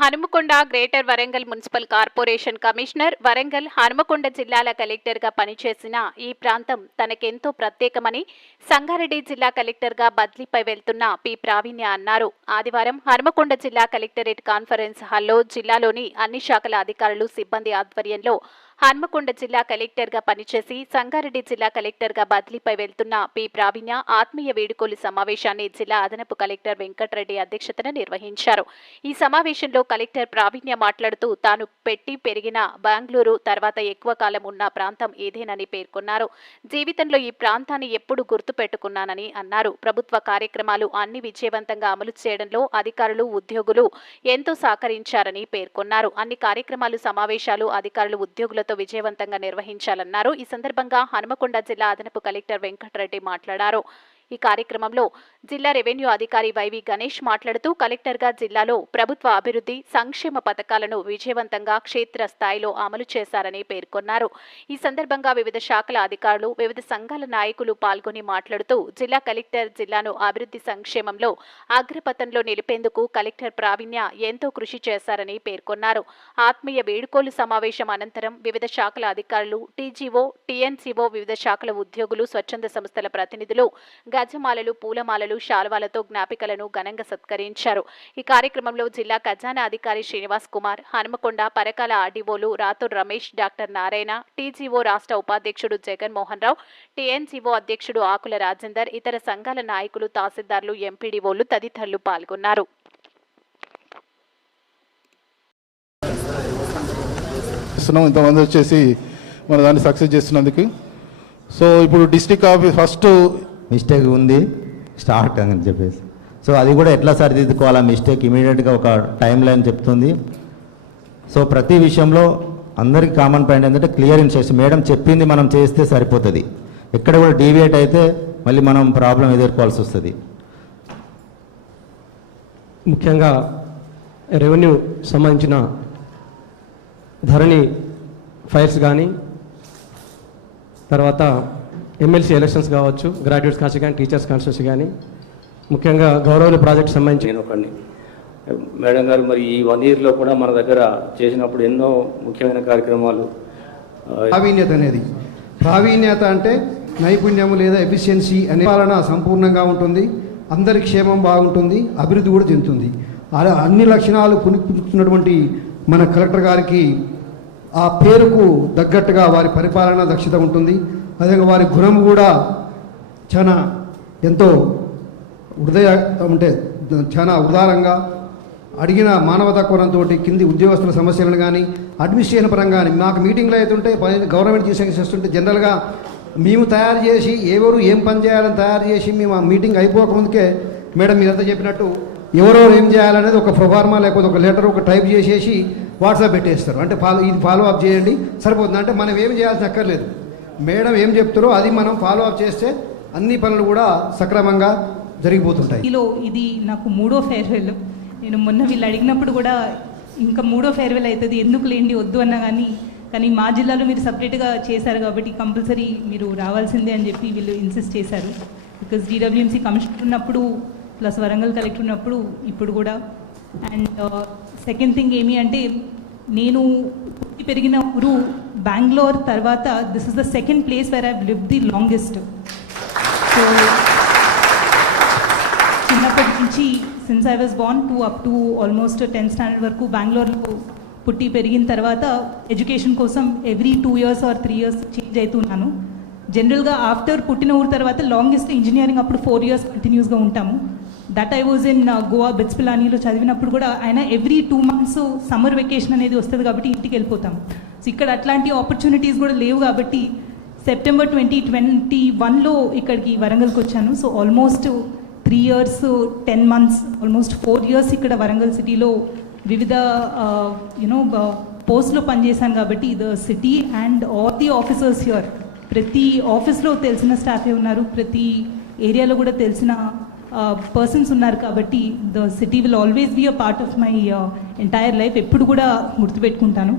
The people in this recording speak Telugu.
Hanumakonda greater Warangal municipal corporation commissioner, Warangal, Hanumakonda జిల్లాల కలెక్టర్గా పనిచేసిన ఈ ప్రాంతం తనకెంతో ప్రత్యేకమని సంగారెడ్డి జిల్లా కలెక్టర్గా బదిలీపై వెళ్తున్న పి ప్రావీణ్య అన్నారు. ఆదివారం హనుమకొండ జిల్లా కలెక్టరేట్ కాన్ఫరెన్స్ హాల్లో జిల్లాలోని అన్ని శాఖల అధికారులు, సిబ్బంది ఆధ్వర్యంలో హన్మకొండ జిల్లా కలెక్టర్గా పనిచేసి సంగారెడ్డి జిల్లా కలెక్టర్గా బదిలీపై వెళ్తున్న పి ప్రావీణ్య ఆత్మీయ వేడుకోలు సమావేశాన్ని జిల్లా అదనపు కలెక్టర్ వెంకటరెడ్డి అధ్యక్షతన నిర్వహించారు. ఈ సమావేశంలో కలెక్టర్ ప్రావీణ్య మాట్లాడుతూ తాను పెట్టి పెరిగిన బెంగళూరు తర్వాత ఎక్కువ కాలం ఉన్న ప్రాంతం ఏదేనని పేర్కొన్నారు. జీవితంలో ఈ ప్రాంతాన్ని ఎప్పుడు గుర్తుపెట్టుకున్నానని అన్నారు. ప్రభుత్వ కార్యక్రమాలు అన్ని విజయవంతంగా అమలు చేయడంలో అధికారులు, ఉద్యోగులు ఎంతో సహకరించారని పేర్కొన్నారు. అన్ని కార్యక్రమాలు, సమావేశాలు అధికారులు, ఉద్యోగుల విజయవంతంగా నిర్వహించాలన్నారు. ఈ సందర్భంగా హనుమకొండ జిల్లా అదనపు కలెక్టర్ వెంకటరెడ్డి మాట్లాడారు. ఈ కార్యక్రమంలో జిల్లా రెవెన్యూ అధికారి వైవి గణేష్ మాట్లాడుతూ కలెక్టర్గా జిల్లాలో ప్రభుత్వ అభివృద్ధి, సంక్షేమ పథకాలను విజయవంతంగా క్షేత్ర స్థాయిలో అమలు చేశారని పేర్కొన్నారు. ఈ సందర్భంగా వివిధ శాఖల అధికారులు, వివిధ సంఘాల నాయకులు పాల్గొని మాట్లాడుతూ జిల్లా కలెక్టర్ జిల్లాను అభివృద్ధి, సంక్షేమంలో అగ్రపథంలో నిలిపేందుకు కలెక్టర్ ప్రావీణ్య ఎంతో కృషి చేశారని పేర్కొన్నారు. ఆత్మీయ వేడుకోలు సమావేశం అనంతరం వివిధ శాఖల అధికారులు, టీజీఓ, టీఎన్సీఓ, వివిధ శాఖల ఉద్యోగులు, స్వచ్ఛంద సంస్థల ప్రతినిధులు గజమాలలు, పూలమాలలు, శాల్వాలతో జ్ఞాపికలను ఘనంగా సత్కరించారు. ఈ కార్యక్రమంలో జిల్లా ఖజానా అధికారి శ్రీనివాస్ కుమార్, హనుమకొండ పరకాల ఆర్డీఓలు రాథోడ్ రమేష్, డాక్టర్ నారాయణ, టీజీఓ రాష్ట్ర ఉపాధ్యక్షుడు జగన్మోహన్ రావు, టీఎన్సీఓ అధ్యక్షుడు ఆకుల రాజేందర్, ఇతర సంఘాల నాయకులు, తహసీల్దార్లు, ఎంపీడీఓలు తదితరులు పాల్గొన్నారు. ఇంతమంది వచ్చేసి మన దాన్ని సక్సెస్ చేస్తున్నందుకు. సో ఇప్పుడు డిస్ట్రిక్ట్ ఆఫీస్ ఫస్ట్ మిస్టేక్ ఉంది స్టార్ట్ అని చెప్పేసి, సో అది కూడా ఎట్లా సరిదిద్దుకోవాలా మిస్టేక్ ఇమీడియట్గా ఒక టైం లైన్ చెప్తుంది. సో ప్రతి విషయంలో అందరికీ కామన్ పాయింట్ ఏంటంటే క్లియర్ ఇన్స్ట్రక్షన్, మేడం చెప్పింది మనం చేస్తే సరిపోతుంది. ఎక్కడ కూడా డీవియేట్ అయితే మళ్ళీ మనం ప్రాబ్లం ఎదుర్కోవాల్సి వస్తుంది. ముఖ్యంగా రెవెన్యూ సంబంధించిన ధరణి ఫైల్స్ కానీ, తర్వాత ఎమ్మెల్సీ ఎలక్షన్స్ కావచ్చు, గ్రాడ్యుయేట్స్ కాన్స్టిట్యూన్సీ కానీ, టీచర్స్ కాన్స్టిట్యూన్సీ కానీ, ముఖ్యంగా గౌరవ ప్రాజెక్ట్ సంబంధించి నేను ఒకరిని మేడం గారు మరి ఈ 1 yearలో కూడా మన దగ్గర చేసినప్పుడు ఎన్నో ముఖ్యమైన కార్యక్రమాలు. ప్రావీణ్యత అనేది, ప్రావీణ్యత అంటే నైపుణ్యము లేదా ఎఫిషియన్సీ అనే పాలన సంపూర్ణంగా ఉంటుంది, అందరి క్షేమం బాగుంటుంది, అభివృద్ధి కూడా చెందుతుంది. అన్ని లక్షణాలు పునిపుచ్చుతున్నటువంటి మన కలెక్టర్ గారికి ఆ పేరుకు తగ్గట్టుగా వారి పరిపాలన దక్షత ఉంటుంది. అదేవిధంగా వారి గుణం కూడా చాలా ఎంతో అంటే చాలా ఉదారంగా అడిగిన మానవతా కోణంతో కింది ఉద్యోగస్తుల సమస్యలను కానీ, అడ్మినిస్ట్రేషన్ పరంగా కానీ మాకు మీటింగ్లో అవుతుంటే గవర్నమెంట్ చేస్తుంటే జనరల్గా మేము తయారు చేసి ఎవరు ఏం పని చేయాలని తయారు చేసి మేము ఆ మీటింగ్ అయిపోకముందుకే మేడం మీరంతా చెప్పినట్టు ఎవరెవరు ఏం చేయాలనేది ఒక ప్రొఫార్మా లేకపోతే ఒక లెటర్ ఒక టైప్ చేసేసి వాట్సాప్ పెట్టేస్తారు. అంటే ఇది ఫాలో అప్ చేయండి సరిపోతుంది, అంటే మనం ఏమి చేయాల్సిన అక్కర్లేదు. మేడం ఏం చెప్తారో అది మనం ఫాలో అప్ చేస్తే అన్ని పనులు కూడా సక్రమంగా జరిగిపోతుంటాయి. ఇది నాకు 3వ ఫేర్వెల్. నేను మొన్న వీళ్ళు అడిగినప్పుడు కూడా ఇంకా 3వ ఫేర్వెల్ అవుతుంది, ఎందుకు లేండి వద్దు అన్నా కానీ మా జిల్లాలో మీరు సపరేట్గా చేశారు కాబట్టి కంపల్సరీ మీరు రావాల్సిందే అని చెప్పి వీళ్ళు ఇన్సిస్ట్ చేశారు. బికాజ్ DWMC కమిషనర్ ఉన్నప్పుడు ప్లస్ వరంగల్ కలెక్టర్ ఉన్నప్పుడు ఇప్పుడు కూడా. అండ్ సెకండ్ థింగ్ ఏమి అంటే నేను పెరిగిన ఊరు బెంగళూరు తర్వాత this is the second place where I live the longest. So చిన్నప్పటి నుంచి since I was Born up to almost 10th standard వరకు బెంగళూరులో పుట్టి పెరిగిన తర్వాత ఎడ్యుకేషన్ కోసం every 2 years or 3 years change అవుతున్నాను. జనరల్గా ఆఫ్టర్ పుట్టిన ఊరు తర్వాత లాంగెస్ట్ ఇంజనీరింగ్ అప్పుడు 4 years కంటిన్యూస్గా ఉంటాము. That I was in Goa BITS పిలానీలో చదివినప్పుడు కూడా ఆయన ఎవ్రీ 2 months సమ్మర్ వెకేషన్ అనేది వస్తుంది కాబట్టి ఇంటికి వెళ్ళిపోతాం. సో ఇక్కడ అట్లాంటి ఆపర్చునిటీస్ కూడా లేవు కాబట్టి సెప్టెంబర్ 2021లో ఇక్కడికి వరంగల్కి వచ్చాను. So almost 3 years 10 months almost 4 years ఇక్కడ వరంగల్ సిటీలో వివిధ పోస్ట్లో పనిచేశాను కాబట్టి the city and all the officers here, ప్రతి ఆఫీస్లో తెలిసిన స్టాఫే ఉన్నారు, ప్రతి ఏరియాలో కూడా తెలిసిన పర్సన్స్ ఉన్నారు కాబట్టి the city will always be a part of my entire life. ఎప్పుడు కూడా గుర్తుపెట్టుకుంటాను.